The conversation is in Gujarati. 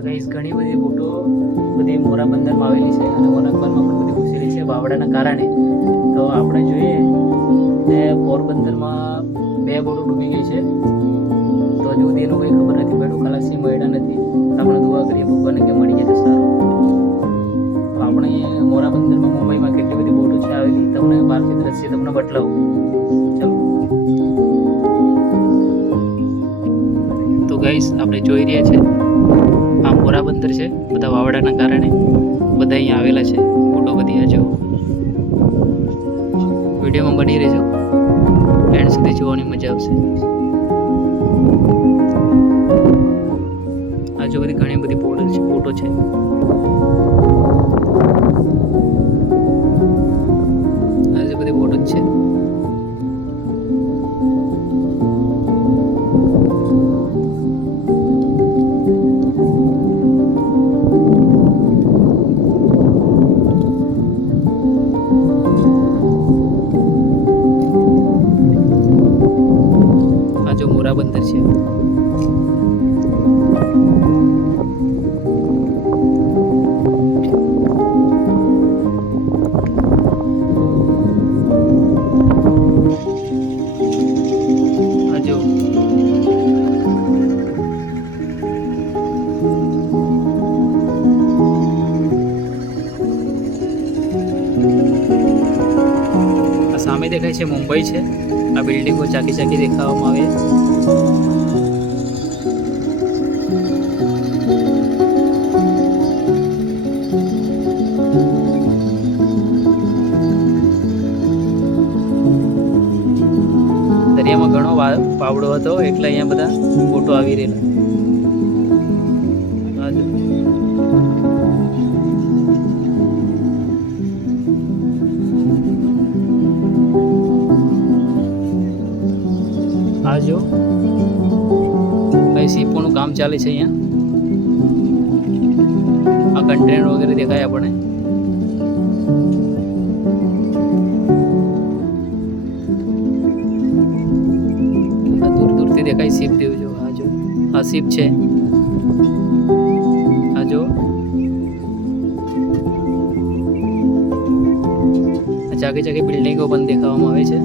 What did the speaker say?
તો ગાઈસ ઘણી બધી બોટો બધી મોરા બંદરમાં આવેલી છે અને મોરા બંદરમાં પણ બધી ઘૂસેલી છે વાવડાના કારણે. તો આપણે જોઈએ કે પોરબંદરમાં 2 બોટો ડૂબી ગઈ છે. તો હજુ સુધી એનું કંઈ ખબર નથી પડ્યું, ખલાસી મળ્યા નથી. આપણે દુઆ કરીએ ભગવાનને કે મળી જાય તો સારું. તો આપણે મોરા બંદરમાં મુંબઈમાં કેટલી બધી બોટો છે આવેલી, તમને બહારથી દ્રશ્ય તમને બતલાવું. ચલો. તો ગાઈસ આપણે જોઈ રહ્યા છે આ મોરા બંદર છે. બધા વાવડાના કારણે બધા અહીંયા આવેલા છે. બોટો બધી આ જો વિડીયોમાં બની રહેજો, એન્ડ સુધી જોવાની મજા આવશે. આ જો બધી ઘણી બધી બોટો છે. આ જે બધી બોટો જ છે. આ જો મોરા બંદર છે. આ જો આ સામે દેખાય છે મુંબઈ છે. આ બિલ્ડિંગો ચાકી ચાકી દેખાવામાં આવે. દરિયામાં ઘણો પાવડો હતો એટલે અહીંયા બધા બોટો આવી રહેલા. આ જો કઈ સીપોનું કામ ચાલે છે અહીંયા. આ કન્ટેનર વગેરે દેખાય આપણે. દૂર દૂરથી દેખાય સીપ દેવું જો. આ જો આ સીપ છે. આ જો ચાકી ચાકી બિલ્ડિંગો પણ દેખાવામાં આવે છે.